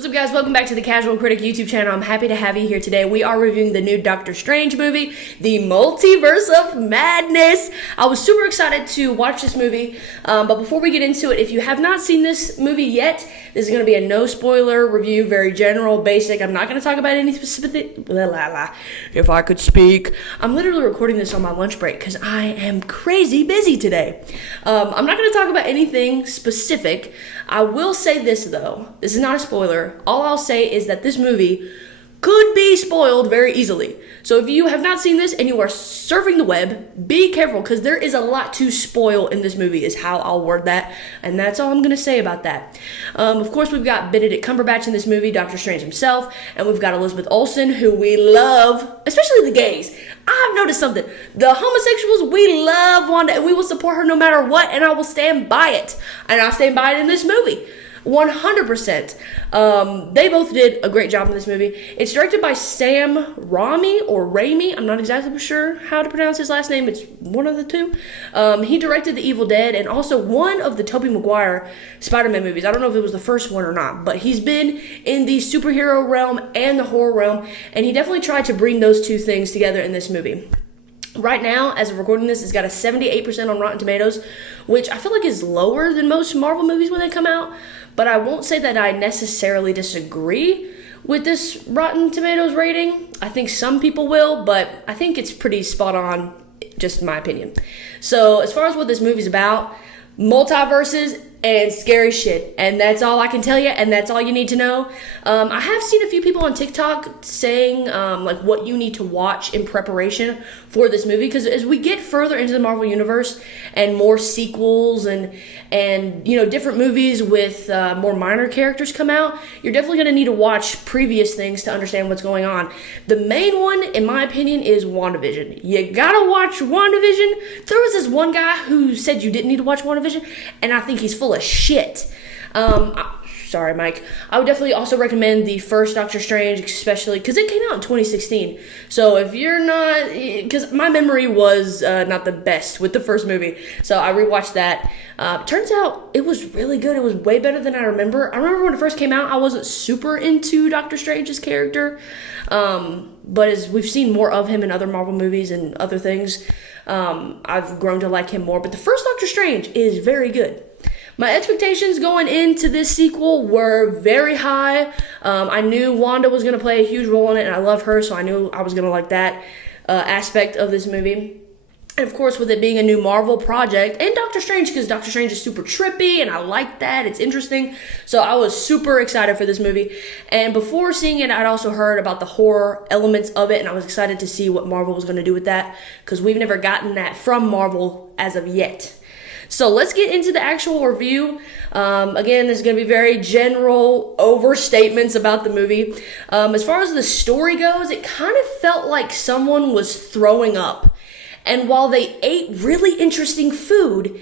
What's up, guys? Welcome back to the Casual Critic YouTube channel. I'm happy to have you here today. We are reviewing the new Doctor Strange movie, the Multiverse of Madness. I was super excited to watch this movie, but before we get into it, if you have not seen this movie yet, this is going to be a no spoiler review, very general, basic. I'm not going to talk about any specific, if I could speak. I'm literally recording this on my lunch break because I am crazy busy today. I'm not going to talk about anything specific. I will say this though, this is not a spoiler. All I'll say is that this movie could be spoiled very easily. So if you have not seen this and you are surfing the web, be careful because there is a lot to spoil in this movie is how I'll word that. And that's all I'm going to say about that. Of course, we've got Benedict Cumberbatch in this movie, Doctor Strange himself, and we've got Elizabeth Olsen, who we love, especially the gays. I've noticed something. The homosexuals, we love Wanda and we will support her no matter what, and I will stand by it. And I'll stand by it in this movie. 100%. They both did a great job in this movie. It's directed by Sam Raimi or Raimi. I'm not exactly sure how to pronounce his last name. It's one of the two. He directed The Evil Dead and also one of the Tobey Maguire Spider-Man movies. I don't know if it was the first one or not, but he's been in the superhero realm and the horror realm, and he definitely tried to bring those two things together in this movie. Right now, as of recording this, it's got a 78% on Rotten Tomatoes, which I feel like is lower than most Marvel movies when they come out, but I won't say that I necessarily disagree with this Rotten Tomatoes rating. I think some people will, but I think it's pretty spot on, just my opinion. So as far as what this movie's about, multiverses and scary shit, and that's all I can tell you, and that's all you need to know. I have seen a few people on TikTok saying like what you need to watch in preparation for this movie, because as we get further into the Marvel universe and more sequels and you know, different movies with more minor characters come out, you're definitely going to need to watch previous things to understand what's going on. The main one, in my opinion, is WandaVision. You gotta watch WandaVision. There was this one guy who said you didn't need to watch WandaVision, and I think he's full of shit. Sorry, Mike. I would definitely also recommend the first Doctor Strange, especially because it came out in 2016. So if you're not, because my memory was not the best with the first movie, so I rewatched that. Turns out it was really good. It was way better than I remember. I remember when it first came out, I wasn't super into Doctor Strange's character, but as we've seen more of him in other Marvel movies and other things, I've grown to like him more. But the first Doctor Strange is very good. My expectations going into this sequel were very high. I knew Wanda was going to play a huge role in it, and I love her, so I knew I was going to like that aspect of this movie. And of course, with it being a new Marvel project, and Doctor Strange, because Doctor Strange is super trippy, and I like that. It's interesting. So I was super excited for this movie. And before seeing it, I'd also heard about the horror elements of it, and I was excited to see what Marvel was going to do with that, because we've never gotten that from Marvel as of yet. So let's get into the actual review. Again, there's going to be very general overstatements about the movie. As far as the story goes, it kind of felt like someone was throwing up. And while they ate really interesting food,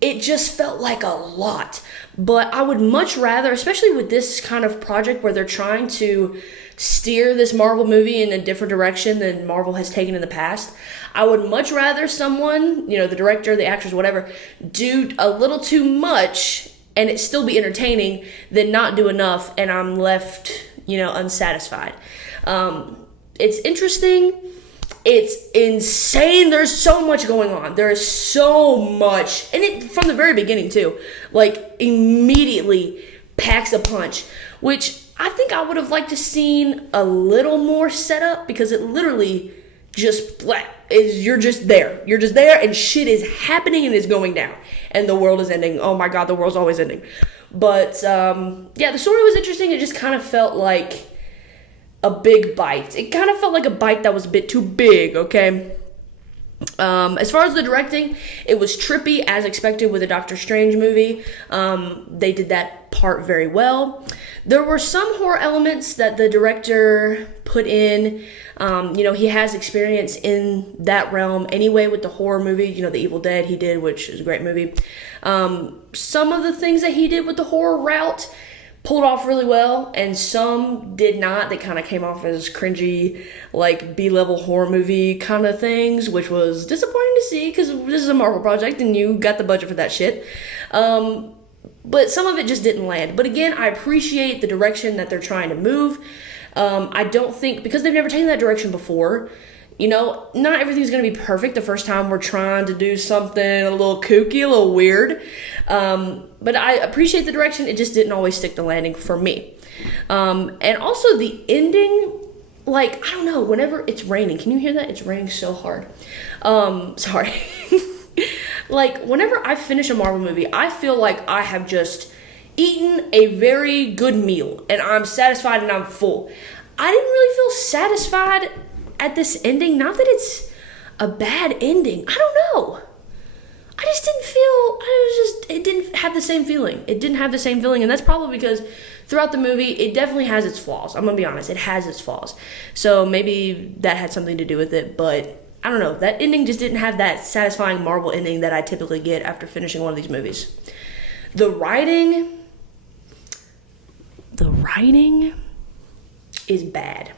it just felt like a lot. But I would much rather, especially with this kind of project where they're trying to steer this Marvel movie in a different direction than Marvel has taken in the past, I would much rather someone, you know, the director, the actors, whatever, do a little too much and it still be entertaining than not do enough and I'm left, you know, unsatisfied. It's interesting. It's insane. There's so much going on. There is so much. And it, from the very beginning too, like immediately packs a punch, which I think I would have liked to seen a little more setup, because it literally just you're just there and shit is happening and is going down and the world is ending. Oh my god, the world's always ending. But yeah, the story was interesting. It just kind of felt like a big bite. It kind of felt like a bite that was a bit too big, okay? As far as the directing, it was trippy as expected with a Doctor Strange movie. They did that part very well. There were some horror elements that the director put in. You know, he has experience in that realm anyway with the horror movie. You know, The Evil Dead he did, which is a great movie. Some of the things that he did with the horror route pulled off really well, and some did not. They kind of came off as cringy, like B-level horror movie kind of things, which was disappointing to see because this is a Marvel project and you got the budget for that shit. but some of it just didn't land. But again, I appreciate the direction that they're trying to move. I don't think, because they've never taken that direction before, not everything's going to be perfect the first time we're trying to do something a little kooky, a little weird. But I appreciate the direction. It just didn't always stick the landing for me. And also the ending, I don't know, whenever it's raining, can you hear that? It's raining so hard. Sorry. Whenever I finish a Marvel movie, I feel like I have just eaten a very good meal and I'm satisfied and I'm full. I didn't really feel satisfied at this ending. Not that it's a bad ending. I don't know. I just didn't feel, it didn't have the same feeling. It didn't have the same feeling, and that's probably because throughout the movie, it definitely has its flaws. I'm going to be honest, it has its flaws. So maybe that had something to do with it, but I don't know. That ending just didn't have that satisfying Marvel ending that I typically get after finishing one of these movies. The writing is bad.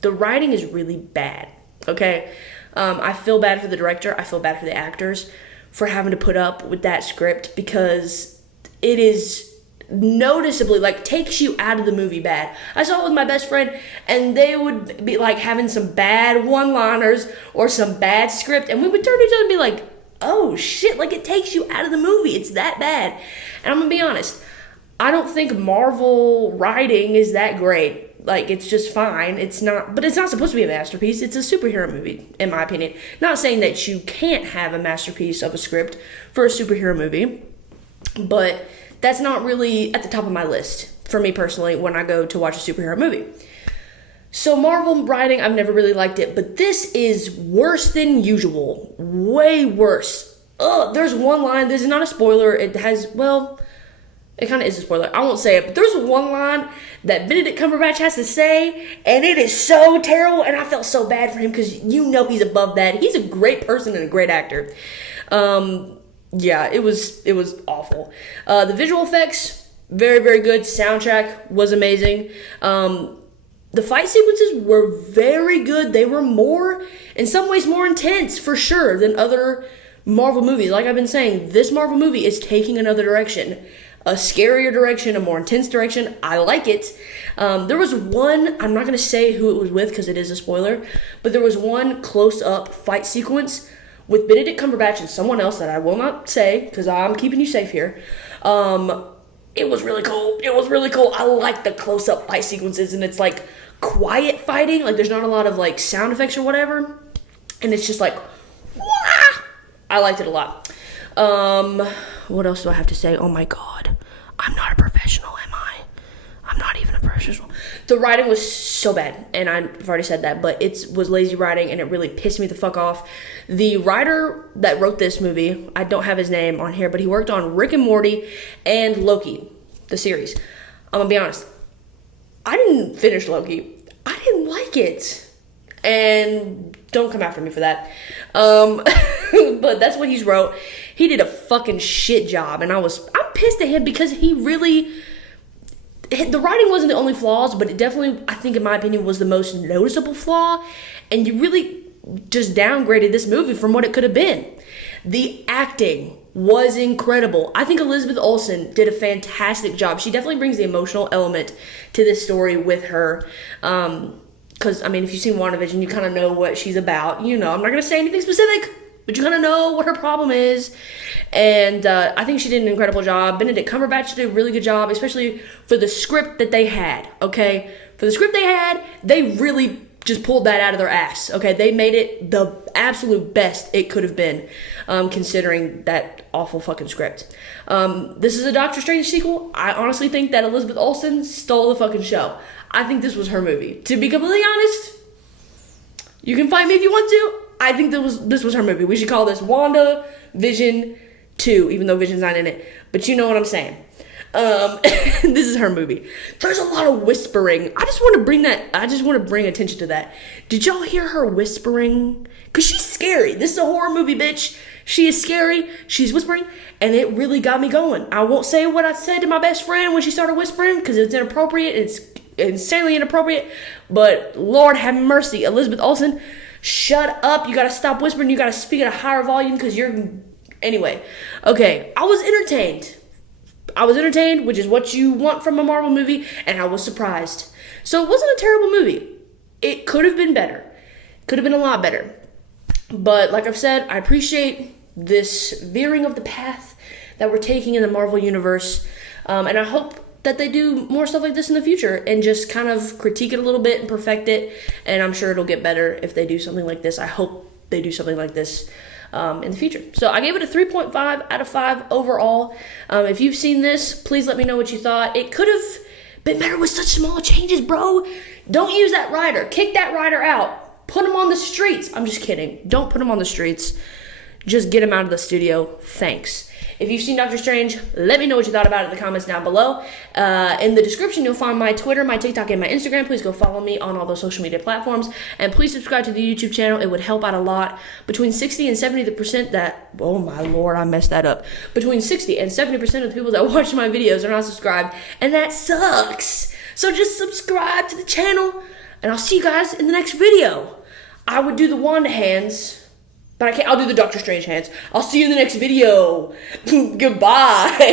The writing is really bad, okay? I feel bad for the director. I feel bad for the actors for having to put up with that script because it is noticeably, takes you out of the movie bad. I saw it with my best friend, and they would be, having some bad one-liners or some bad script, and we would turn to each other and be like, oh, shit, it takes you out of the movie. It's that bad. And I'm going to be honest, I don't think Marvel writing is that great. It's just fine. But it's not supposed to be a masterpiece. It's a superhero movie, in my opinion. Not saying that you can't have a masterpiece of a script for a superhero movie, but that's not really at the top of my list for me personally when I go to watch a superhero movie. So Marvel writing, I've never really liked it, but this is worse than usual. Way worse. There's one line. This is not a spoiler. It kind of is a spoiler. I won't say it, but there's one line that Benedict Cumberbatch has to say, and it is so terrible, and I felt so bad for him because he's above that. He's a great person and a great actor. Yeah, it was awful. The visual effects, very, very good. Soundtrack was amazing. The fight sequences were very good. They were in some ways more intense for sure than other Marvel movies. Like I've been saying, this Marvel movie is taking another direction. A scarier direction, a more intense direction. I like it. There was one, I'm not going to say who it was with because it is a spoiler, but there was one close-up fight sequence with Benedict Cumberbatch and someone else that I will not say because I'm keeping you safe here. It was really cool. I like the close-up fight sequences, and it's quiet fighting. There's not a lot of sound effects or whatever, and it's just wah! I liked it a lot. What else do I have to say? Oh my god, I'm not a professional, am I? I'm not even a professional. The writing was so bad, and I've already said that, but it was lazy writing, and it really pissed me the fuck off. The writer that wrote this movie, I don't have his name on here, but he worked on Rick and Morty and Loki, the series. I'm gonna be honest, I didn't finish Loki. I didn't like it, and don't come after me for that. But that's what he's wrote. He did a fucking shit job, and I'm pissed at him because the writing wasn't the only flaws, but it definitely, I think in my opinion, was the most noticeable flaw, and you really just downgraded this movie from what it could have been. The acting was incredible. I think Elizabeth Olsen did a fantastic job. She definitely brings the emotional element to this story with her, because, if you've seen WandaVision, you kind of know what she's about. I'm not going to say anything specific, but you kind of know what her problem is. And I think she did an incredible job. Benedict Cumberbatch did a really good job, especially for the script that they had, okay? For the script they had, they really just pulled that out of their ass, okay? They made it the absolute best it could have been, considering that awful fucking script. This is a Doctor Strange sequel. I honestly think that Elizabeth Olsen stole the fucking show. I think this was her movie. To be completely honest, you can fight me if you want to. I think this was her movie. We should call this WandaVision 2, even though Vision's not in it. But you know what I'm saying. This is her movie. There's a lot of whispering. I just want to bring attention to that. Did y'all hear her whispering? Because she's scary. This is a horror movie, bitch. She is scary. She's whispering. And it really got me going. I won't say what I said to my best friend when she started whispering because it's inappropriate. It's insanely inappropriate. But Lord have mercy. Elizabeth Olsen, shut up. You got to stop whispering. You got to speak at a higher volume because you're... Anyway. Okay. I was entertained. I was entertained, which is what you want from a Marvel movie, and I was surprised. So it wasn't a terrible movie. It could have been better. Could have been a lot better. But like I've said, I appreciate this veering of the path that we're taking in the Marvel Universe. And I hope that they do more stuff like this in the future and just kind of critique it a little bit and perfect it. And I'm sure it'll get better if they do something like this. I hope they do something like this in the future. So I gave it a 3.5 out of 5 overall. If you've seen this, please let me know what you thought. It could have been better with such small changes, bro. Don't use that rider. Kick that rider out. Put him on the streets. I'm just kidding. Don't put him on the streets. Just get him out of the studio. Thanks. If you've seen Doctor Strange, let me know what you thought about it in the comments down below. In the description, you'll find my Twitter, my TikTok, and my Instagram. Please go follow me on all those social media platforms. And please subscribe to the YouTube channel. It would help out a lot. Between 60 and 70% that... Oh, my Lord, I messed that up. Between 60 and 70% of the people that watch my videos are not subscribed. And that sucks. So just subscribe to the channel. And I'll see you guys in the next video. I would do the wand hands... But I can't. I'll do the Doctor Strange hands. I'll see you in the next video. Goodbye.